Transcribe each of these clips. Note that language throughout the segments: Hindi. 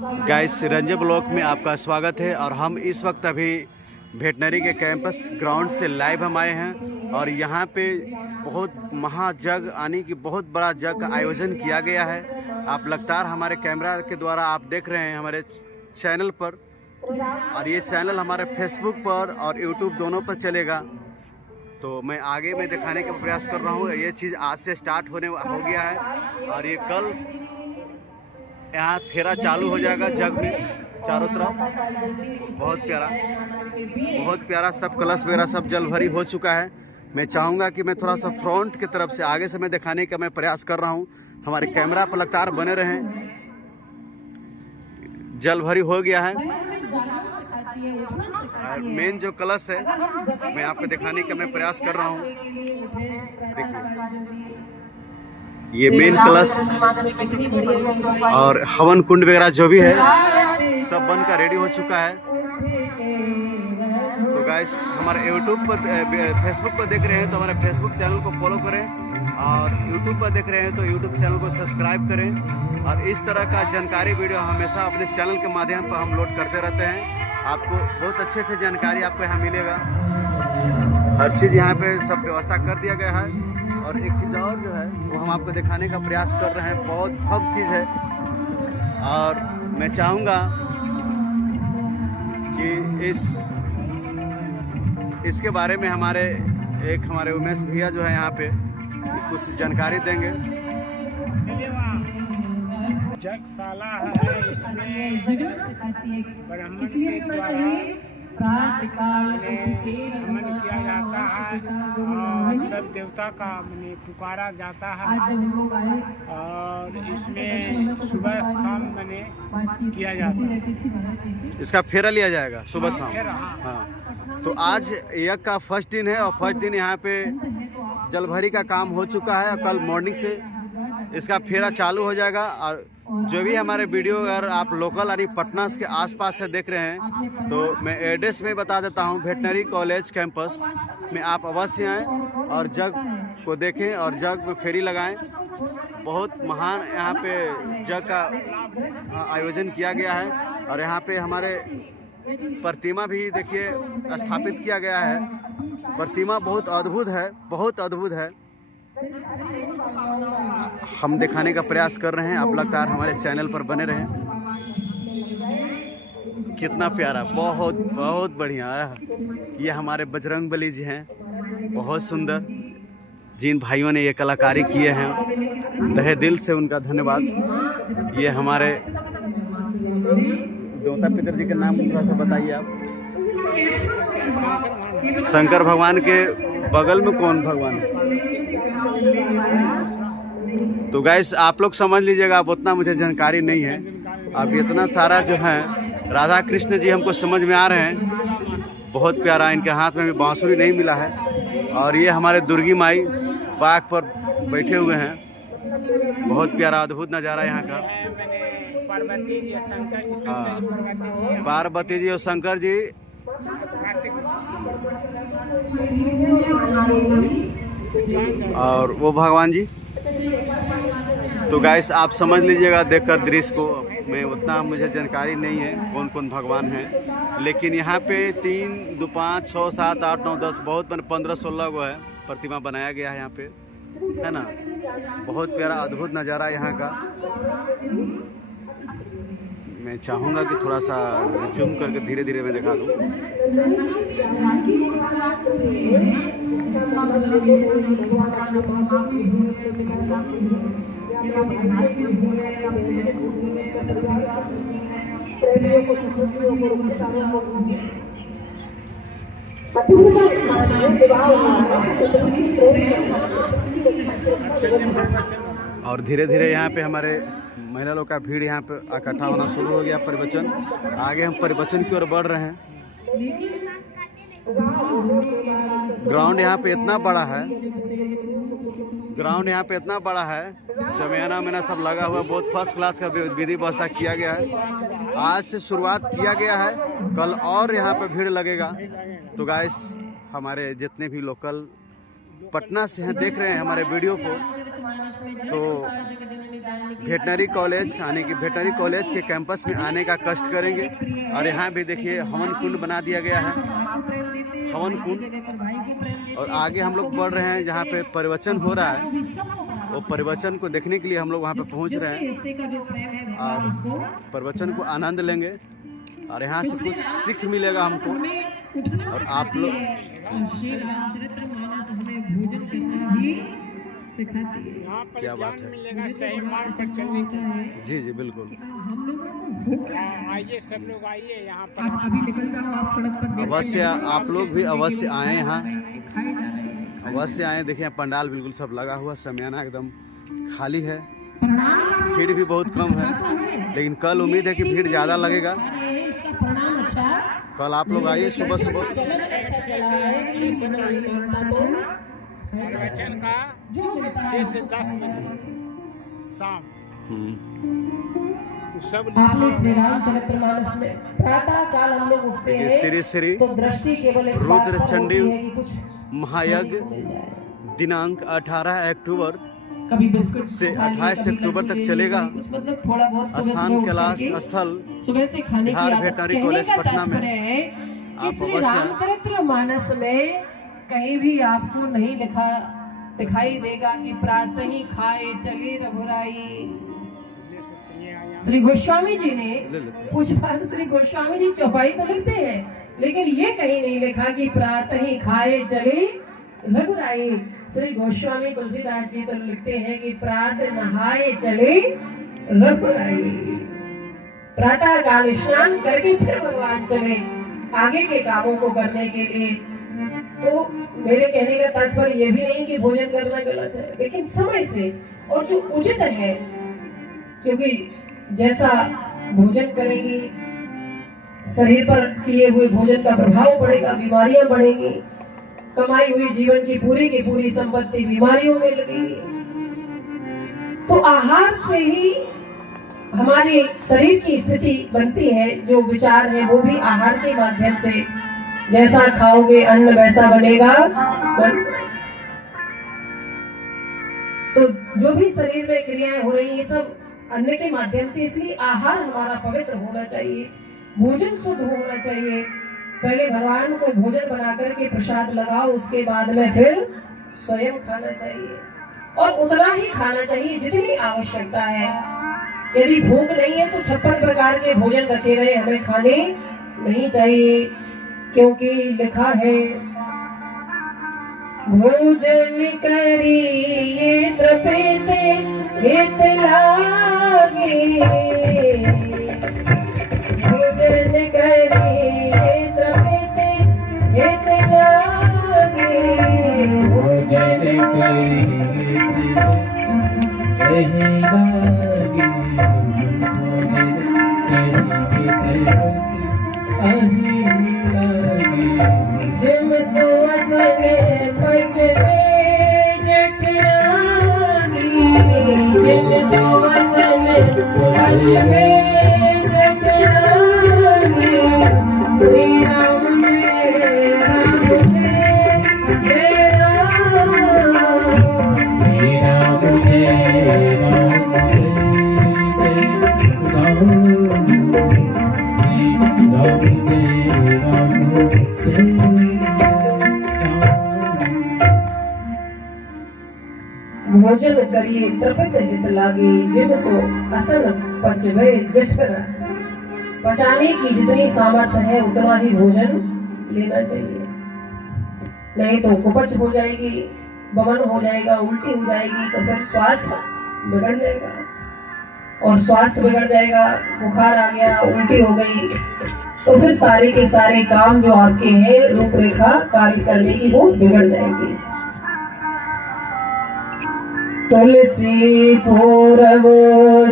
गाइस, रंजन ब्लॉक में आपका स्वागत है। और हम इस वक्त अभी वेटनरी के कैंपस ग्राउंड से लाइव हम आए हैं और यहाँ पे बहुत महाजग यानी कि बहुत बड़ा जग का आयोजन किया गया है। आप लगातार हमारे कैमरा के द्वारा आप देख रहे हैं हमारे चैनल पर, और ये चैनल हमारे फेसबुक पर और यूट्यूब दोनों पर चलेगा। तो मैं आगे में दिखाने का प्रयास कर रहा हूँ। ये चीज़ आज से स्टार्ट हो गया है और ये कल यहाँ फेरा चालू हो जाएगा जग में चारों तरफ। बहुत प्यारा सब कलश वगैरह सब जल भरी हो चुका है। मैं चाहूँगा कि मैं थोड़ा सा फ्रंट की तरफ से आगे से मैं दिखाने का मैं प्रयास कर रहा हूँ। हमारे कैमरा पर लगातार बने रहें। जल भरी हो गया है और मेन जो कलश है मैं आपको दिखाने का मैं प्रयास कर रहा हूँ। देखिए ये मेन कलश और हवन कुंड वगैरह जो भी है सब बनकर रेडी हो चुका है। तो गाइस, हमारे यूट्यूब पर फेसबुक पर देख रहे हैं तो हमारे फेसबुक चैनल को फॉलो करें, और यूट्यूब पर देख रहे हैं तो यूट्यूब चैनल को सब्सक्राइब करें। और इस तरह का जानकारी वीडियो हमेशा अपने चैनल के माध्यम पर हम लोड करते रहते हैं। आपको बहुत अच्छे जानकारी आपको यहाँ मिलेगा। हर चीज़ यहाँ पे सब व्यवस्था कर दिया गया है। और एक चीज़ और जो है वो हम आपको दिखाने का प्रयास कर रहे हैं। बहुत भव्य चीज़ है और मैं चाहूँगा कि इसके बारे में हमारे उमेश भैया जो है यहाँ पे कुछ जानकारी देंगे। जगशाला है, इसमें ब्राह्मण के द्वारा नमन किया जाता है और सब देवता का माने पुकारा जाता है। और इसमें सुबह शाम माने किया जाता है। इसका फेरा लिया जाएगा सुबह शाम। हाँ, तो आज यज्ञ का फर्स्ट दिन है और फर्स्ट दिन यहाँ पे जलभरी का काम हो चुका है। और कल मॉर्निंग से इसका फेरा चालू हो जाएगा। और जो भी हमारे वीडियो अगर आप लोकल यानी पटना के आसपास से देख रहे हैं तो मैं एड्रेस में बता देता हूं। वेटनरी कॉलेज कैंपस में आप अवश्य आएँ और जग को देखें और जग में फेरी लगाएं। बहुत महान यहाँ पे जग का आयोजन किया गया है। और यहाँ पे हमारे प्रतिमा भी देखिए स्थापित किया गया है। प्रतिमा बहुत अद्भुत है। हम दिखाने का प्रयास कर रहे हैं। आप लगातार हमारे चैनल पर बने रहें। कितना प्यारा, बहुत बढ़िया। ये हमारे बजरंगबली जी हैं, बहुत सुंदर। जिन भाइयों ने ये कलाकारी किए हैं तहे दिल से उनका धन्यवाद। ये हमारे देवता पितर जी के नाम थोड़ा सा बताइए आप। शंकर भगवान के बगल में कौन भगवान है? तो गाइस, आप लोग समझ लीजिएगा, अब उतना मुझे जानकारी नहीं है। अब इतना सारा जो है राधा कृष्ण जी हमको समझ में आ रहे हैं। बहुत प्यारा, इनके हाथ में भी बांसुरी नहीं मिला है। और ये हमारे दुर्गी माई बाग पर बैठे हुए हैं। बहुत प्यारा अद्भुत नज़ारा यहाँ का। पार्वती जी और शंकर जी। और वो भगवान जी। तो गाइस, आप समझ लीजिएगा देखकर दृश्य को। मैं उतना मुझे जानकारी नहीं है कौन कौन भगवान हैं, लेकिन यहाँ पे 3, 2, 5, 6, 7, 8, 9, 10 बहुत 15-16 को है प्रतिमा बनाया गया है यहाँ पे, है ना। बहुत प्यारा अद्भुत नज़ारा यहाँ का। मैं चाहूँगा कि थोड़ा सा जूम करके धीरे धीरे मैं दिखा दूँ। और धीरे धीरे यहाँ पे हमारे महिला लोग का भीड़ यहाँ पे इकट्ठा होना शुरू हो गया। प्रवचन आगे हम प्रवचन की ओर बढ़ रहे हैं। ग्राउंड यहाँ पे इतना बड़ा है। शमियाना में सब लगा हुआ, बहुत फर्स्ट क्लास का विधि व्यवस्था किया गया है। आज से शुरुआत किया गया है, कल और यहाँ पे भीड़ लगेगा। तो गाइस, हमारे जितने भी लोकल पटना से हैं देख रहे हैं हमारे वीडियो को, तो वेटनरी कॉलेज यानी कि वेटनरी कॉलेज के कैंपस में आने का कष्ट करेंगे। और यहाँ भी देखिए हवन कुंड बना दिया गया है, हवन कुंड। और आगे हम लोग बढ़ रहे हैं जहाँ पे प्रवचन हो रहा है, वो प्रवचन को देखने के लिए हम लोग वहाँ पे पहुँच रहे हैं और प्रवचन को आनंद लेंगे। और यहाँ से कुछ सीख मिलेगा हमको। और आप लोग भोजन करना भी सिखाती है। क्या बात है, मिलेगा सही मार्ग पर चलने का। जी जी बिल्कुल। हम लोगों को आइए, सब लोग आइए यहाँ पर। आप अभी निकल जाओ, आप सड़क पर अवश्य आप लोग भी अवश्य आए यहाँ, खाए जा रहे हैं। अवश्य आए। देखिए पंडाल बिल्कुल सब लगा हुआ, समियाना एकदम खाली है, प्रणाम का भीड़ भी बहुत कम है, लेकिन कल उम्मीद है कि भीड़ ज़्यादा लगेगा। इसका परिणाम अच्छा, कल आप लोग आइए सुबह सुबह। चलन ऐसा चला है कि मन नहीं मानता तो प्रवचन का जो मिलता है 6 से 10 बजे शाम सब आपने श्री रामचरितमानस में प्रातः काल हम लोग उठते हैं श्री श्री तो दृष्टि केवल रुद्र चंडी महायज्ञ दिनांक 18 अक्टूबर से 28 अक्टूबर तक चलेगा। स्थान कैलाश स्थल बिहार वेटनरी कॉलेज पटना में। आप अवश्य रामचरितमानस में कहीं भी आपको नहीं लिखा दिखाई देगा कि प्रातः ही खाए चले रघुराई। श्री गोस्वामी जी ने कुछ बार श्री गोस्वामी जी चौपाई तो लिखते हैं, लेकिन ये कहीं नहीं लिखा कि प्रातः ही खाए चले रघुराई। श्री गोस्वामी तुलसीदास जी तो लिखते हैं कि प्रातः नहाए चले रघुराई। प्रातः काल स्नान करके फिर भगवान चले आगे के कामों को करने के लिए। तो मेरे कहने का तात्पर्य ये भी नहीं कि भोजन करना गलत है, लेकिन समय से और जो उचित है, क्योंकि जैसा भोजन करेंगे शरीर पर किए हुए भोजन का प्रभाव पड़ेगा, बीमारियां बढ़ेंगी, कमाई हुई जीवन की पूरी संपत्ति बीमारियों में लगेगी। तो आहार से ही हमारे शरीर की स्थिति बनती है, जो विचार है वो भी आहार के माध्यम से। जैसा खाओगे अन्न वैसा बनेगा तो जो भी शरीर में क्रियाएं हो रही है सब अन्न के माध्यम से। इसलिए आहार हमारा पवित्र होना चाहिए, भोजन शुद्ध होना चाहिए। पहले भगवान को भोजन बना करके प्रसाद लगाओ, उसके बाद में फिर स्वयं खाना चाहिए और उतना ही खाना चाहिए जितनी आवश्यकता है। यदि भूख नहीं है तो 56 प्रकार के भोजन रखे गए हमें खाने नहीं चाहिए, क्योंकि लिखा है भोजन करिए तृप्त हित लागे, भोजन करिए तृप्त हित लागे, भोजन जिम सुअसन पचवे जठरागी, जिम सुअसन पचवे जठरागी। श्री राम जय राम जय राम, श्री राम जय राम भोजन करिए तृप्त हित लागे, जिम सो असन पचवे जठरा। पचाने की जितनी सामर्थ्य है उतना ही भोजन लेना चाहिए, नहीं तो कुपच हो जाएगी, बमन हो जाएगा, उल्टी हो जाएगी, तो फिर स्वास्थ्य बिगड़ जाएगा। और स्वास्थ्य बिगड़ जाएगा, बुखार आ गया, उल्टी हो गई, तो फिर सारे के सारे काम जो आपके हैं रूपरेखा कार्य करने की वो बिगड़ जाएगी। तुलसी पूर्व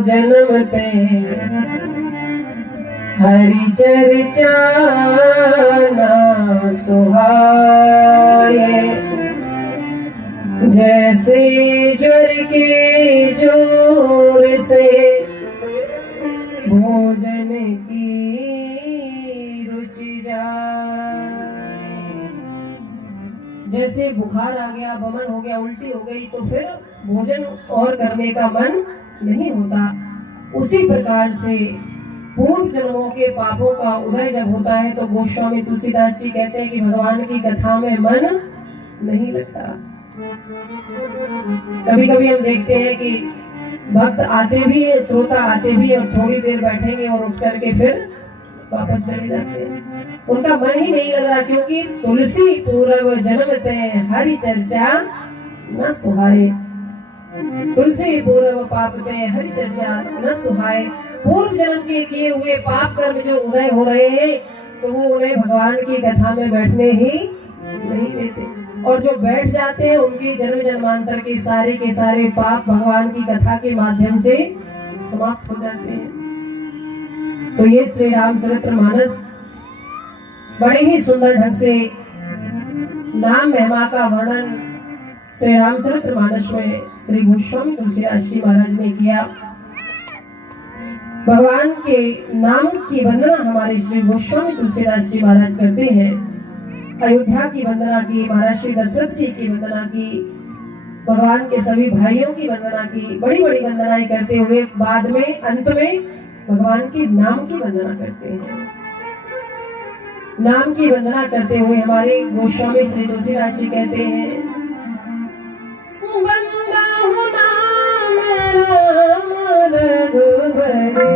जन्मते हरि चर्चा ना सुहाए, जैसे ज्वर के जोर से भोजन की रुचि जाए। जैसे बुखार आ गया, बमन हो गया, उल्टी हो गई, तो फिर भोजन और करने का मन नहीं होता। उसी प्रकार से पूर्व जन्मों के पापों का उदय जब होता है तो गोस्वामी तुलसीदास जी कहते हैं कि भगवान की कथा में मन नहीं लगता। कभी कभी हम देखते हैं कि भक्त आते भी है, श्रोता आते भी है और थोड़ी देर बैठेंगे और उठ करके फिर वापस चले जाते हैं। उनका मन ही नहीं लग रहा, क्योंकि तुलसी पूर्व जन्मते हरि चर्चा न सुहाए। तुलसी पूर्व पापते हरि चर्चा न सुहाए। पूर्व जन्म के किए हुए पाप कर्म जो उदय हो रहे हैं तो वो उन्हें भगवान की कथा में बैठने ही नहीं देते, और जो बैठ जाते हैं उनके जन्म जन्मांतर के सारे पाप भगवान की कथा के माध्यम से समाप्त हो जाते हैं। तो ये श्री रामचरितमानस बड़े ही सुंदर ढंग से नाम महिमा का वर्णन श्री रामचरितमानस में श्री गोस्वामी तुलसीदास जी महाराज ने किया। भगवान के नाम की वंदना हमारे श्री गोस्वामी तुलसीदास जी महाराज करते हैं। अयोध्या की वंदना की, महाराज श्री दशरथ जी की वंदना की, भगवान के सभी भाइयों की वंदना की, बड़ी बड़ी वंदनाएं करते हुए बाद में अंत में भगवान के नाम की वंदना करते हैं। नाम की वंदना करते हुए हमारे गोस्वामी श्री तुलसीदास जी कहते हैं, वंदा हो नाम राम रघुबर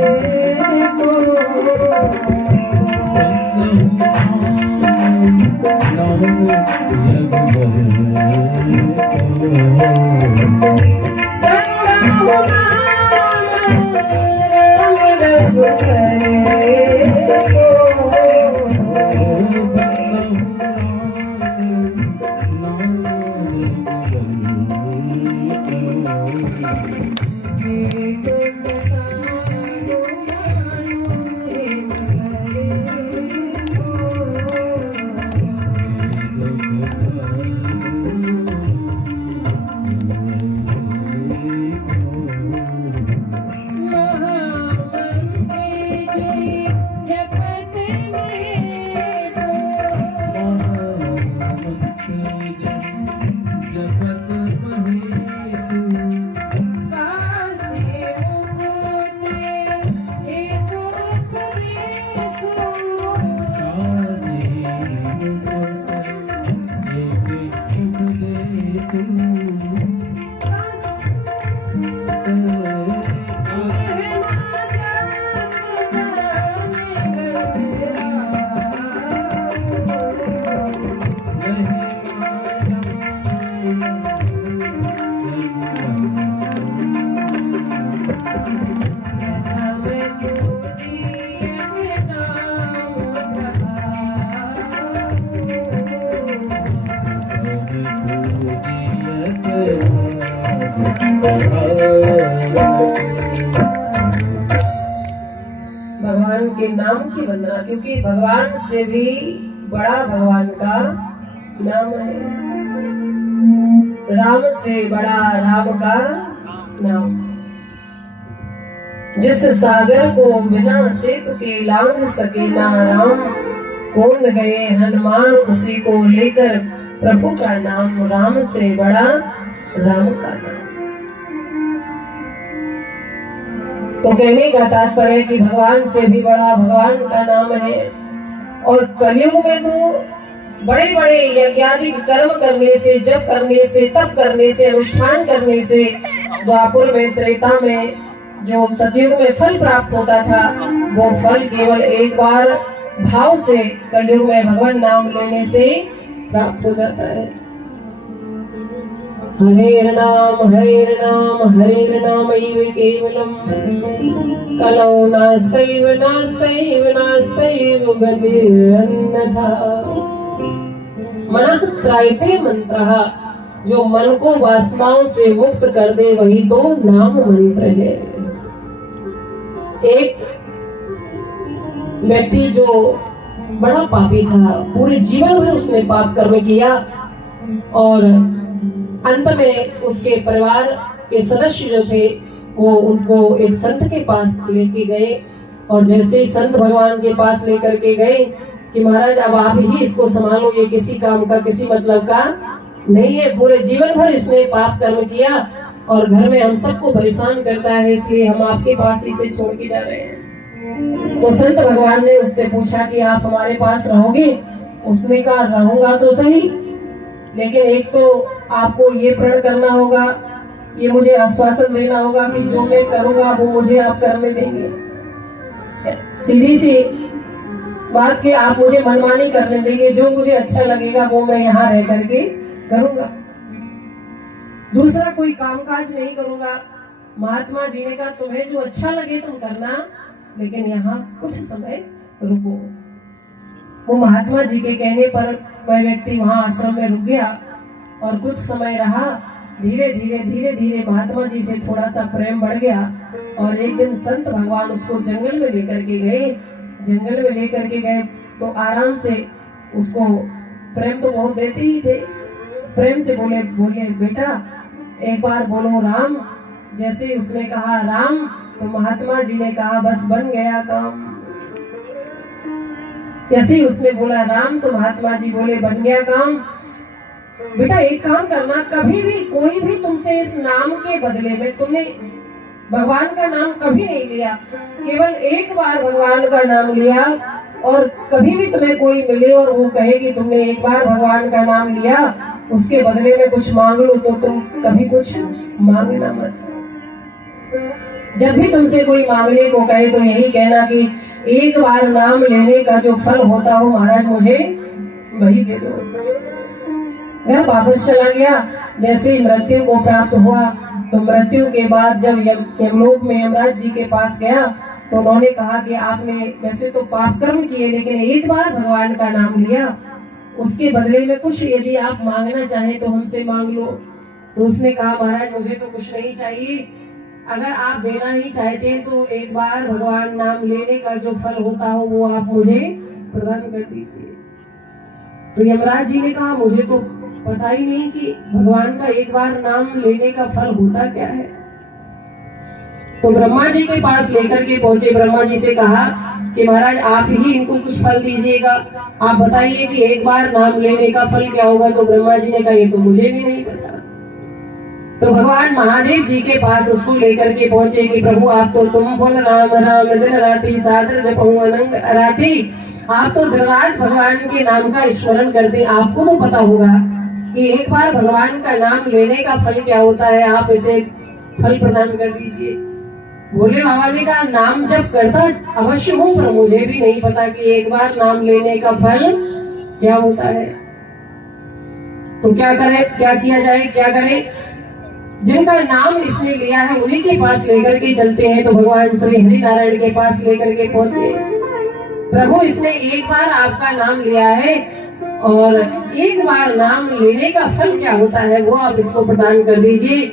भगवान के नाम की वंदना, क्योंकि भगवान से भी बड़ा भगवान का नाम है। राम से बड़ा राम का नाम। जिस सागर को बिना सेतु के लांघ सके ना राम, कौंध गए हनुमान उसी को लेकर प्रभु का नाम। राम से बड़ा राम का नाम। तो कहने का तात्पर्य है कि भगवान से भी बड़ा भगवान का नाम है। और कलयुग में तो बड़े बड़े यज्ञादि कर्म करने से, जप करने से, तप करने से, अनुष्ठान करने से, द्वापर में, त्रेता में जो सतयुग में फल प्राप्त होता था, वो फल केवल एक बार भाव से कलयुग में भगवान नाम लेने से प्राप्त हो जाता है। हरेर नाम एव केवलम, कलौ नास्तैव नास्तैव नास्तैव गतिरन्यथा। मनः त्रायते मंत्रः, जो मन को वासनाओं से मुक्त कर दे वही तो नाम मंत्र है। एक व्यक्ति जो बड़ा पापी था, पूरे जीवन भर उसने पाप कर्म किया और अंत में उसके परिवार के सदस्य जो थे वो उनको एक संत के पास लेके गए। और जैसे ही संत भगवान के पास लेकर के गए कि महाराज अब आप ही इसको संभालो, ये किसी काम का, किसी मतलब का नहीं है, पूरे जीवन भर इसने पाप कर्म किया और घर में हम सबको परेशान करता है, इसलिए हम आपके पास ही से छोड़ के जा रहे हैं। तो संत भगवान ने उससे पूछा कि आप हमारे पास रहोगे? उसने कहा रहूंगा तो सही, लेकिन एक तो आपको ये प्रण करना होगा, ये मुझे आश्वासन देना होगा कि जो मैं करूंगा वो मुझे आप करने देंगे। सीधी सी बात कि आप मुझे मनमानी करने देंगे, जो मुझे अच्छा लगेगा वो मैं यहाँ रह करके करूंगा, दूसरा कोई कामकाज नहीं करूंगा। महात्मा जी ने कहा तुम्हें जो अच्छा लगे तुम करना, लेकिन यहाँ कुछ समय रुको। वो महात्मा जी के कहने पर वह व्यक्ति वहां आश्रम में रुक गया और कुछ समय रहा। धीरे धीरे महात्मा जी से थोड़ा सा प्रेम बढ़ गया और एक दिन संत भगवान उसको जंगल में लेकर के गए। जंगल में लेकर के गए तो आराम से उसको प्रेम तो बहुत देते ही थे, प्रेम से बोले बेटा एक बार बोलो राम। जैसे ही उसने कहा राम, तो महात्मा जी ने कहा बस बन गया काम। जैसे ही उसने बोला राम, तो महात्मा जी बोले बन गया काम। बेटा एक काम करना, कभी भी कोई भी तुमसे इस नाम के बदले में तुमने भगवान का नाम कभी नहीं लिया, केवल एक बार भगवान का नाम लिया, और कभी भी तुम्हें कोई मिले और वो कहे कि तुमने एक बार भगवान का नाम लिया, उसके बदले में कुछ मांग लो, तो तुम कभी कुछ मांगना मत। जब भी तुमसे कोई मांगने को कहे तो यही कहना कि एक बार नाम लेने का जो फल होता हो महाराज मुझे वही दे दो। घर वापस चला गया। जैसे ही मृत्यु को प्राप्त हुआ तो मृत्यु के बाद जब यमलोक में यमराज जी के पास गया तो उन्होंने कहा कि आपने वैसे तो पाप कर्म किए, लेकिन एक बार भगवान का नाम लिया, उसके बदले में कुछ यदि आप मांगना चाहें तो हमसे मांग लो। तो उसने कहा महाराज मुझे तो कुछ नहीं चाहिए, अगर आप देना ही चाहते हैं तो एक बार भगवान नाम लेने का जो फल होता हो वो आप मुझे प्रदान कर दीजिए। तो यमराज जी ने कहा मुझे तो पता ही नहीं कि भगवान का एक बार नाम लेने का फल होता क्या है। तो ब्रह्मा जी के पास लेकर के पहुंचे। ब्रह्मा जी से कहा कि महाराज आप ही इनको कुछ फल दीजिएगा, आप बताइए कि एक बार नाम लेने का फल क्या होगा। तो ब्रह्मा जी ने कहा ये तो मुझे भी नहीं पता। तो भगवान महादेव जी के पास उसको लेकर के पहुंचे कि प्रभु आप तो तुम बोल राम राम दिन राति सादर जपहु अनंग राति, आप तो दिन रात भगवान के नाम का स्मरण करते, आपको तो पता होगा कि एक बार भगवान का नाम लेने का फल क्या होता है, आप इसे फल प्रदान कर दीजिए। भोले बाबा ने कहा नाम जप करता अवश्य हूँ, पर मुझे भी नहीं पता कि एक बार नाम लेने का फल क्या होता है। तो क्या करें, क्या किया जाए, क्या करें? जिनका नाम इसने लिया है उन्हीं के पास लेकर के चलते हैं। तो भगवान श्री हरि नारायण के पास लेकर के पहुंचे। प्रभु इसने एक बार आपका नाम लिया है और एक बार नाम लेने का फल क्या होता है वो आप इसको प्रदान कर दीजिए।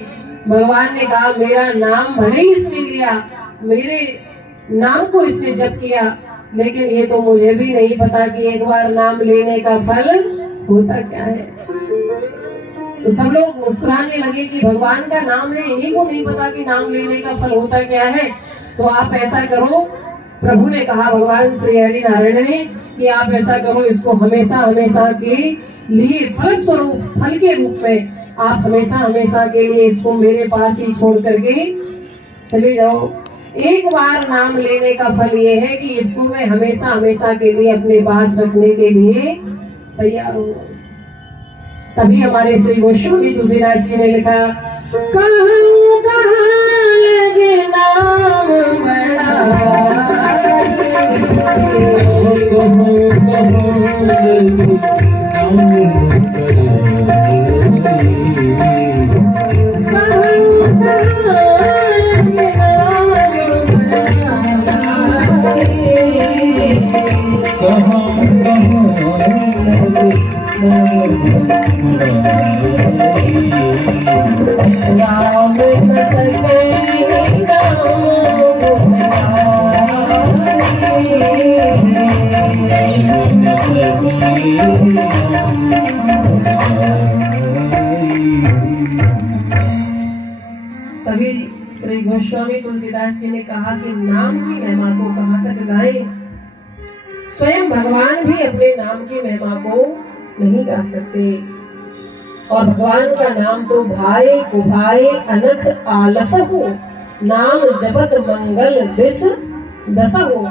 भगवान ने कहा मेरा नाम भले ही इसने लिया, मेरे नाम को इसने जप किया, लेकिन ये तो मुझे भी नहीं पता कि एक बार नाम लेने का फल होता क्या है। तो सब लोग मुस्कुराने लगे कि भगवान का नाम है, इन्हीं को नहीं पता कि नाम लेने का फल होता क्या है। तो आप ऐसा करो, प्रभु ने कहा भगवान श्री हरि नारायण ने कि आप ऐसा करो, इसको हमेशा हमेशा के लिए फल स्वरूप, फल के रूप में आप हमेशा हमेशा के लिए इसको मेरे पास ही छोड़ करके चले जाओ। एक बार नाम लेने का फल ये है कि इसको मैं हमेशा हमेशा के लिए अपने पास रखने के लिए तैयार हूँ। तभी हमारे श्री गोस्वामी तुलसीदास जी ने लिखा, कहाँ कहाँ लगे नाम बड़ा, तभी श्री गोस्वामी तुलसीदास जी ने कहा कि नाम की महिमा को कहाँ तक गाएं। स्वयं भगवान भी अपने नाम की महिमा को नहीं गा सकते। और भगवान का नाम तो भाए कुभाए अनख आलसहु, नाम जपत मंगल दिस दसहु।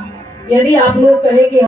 यदि आप लोग कहें कि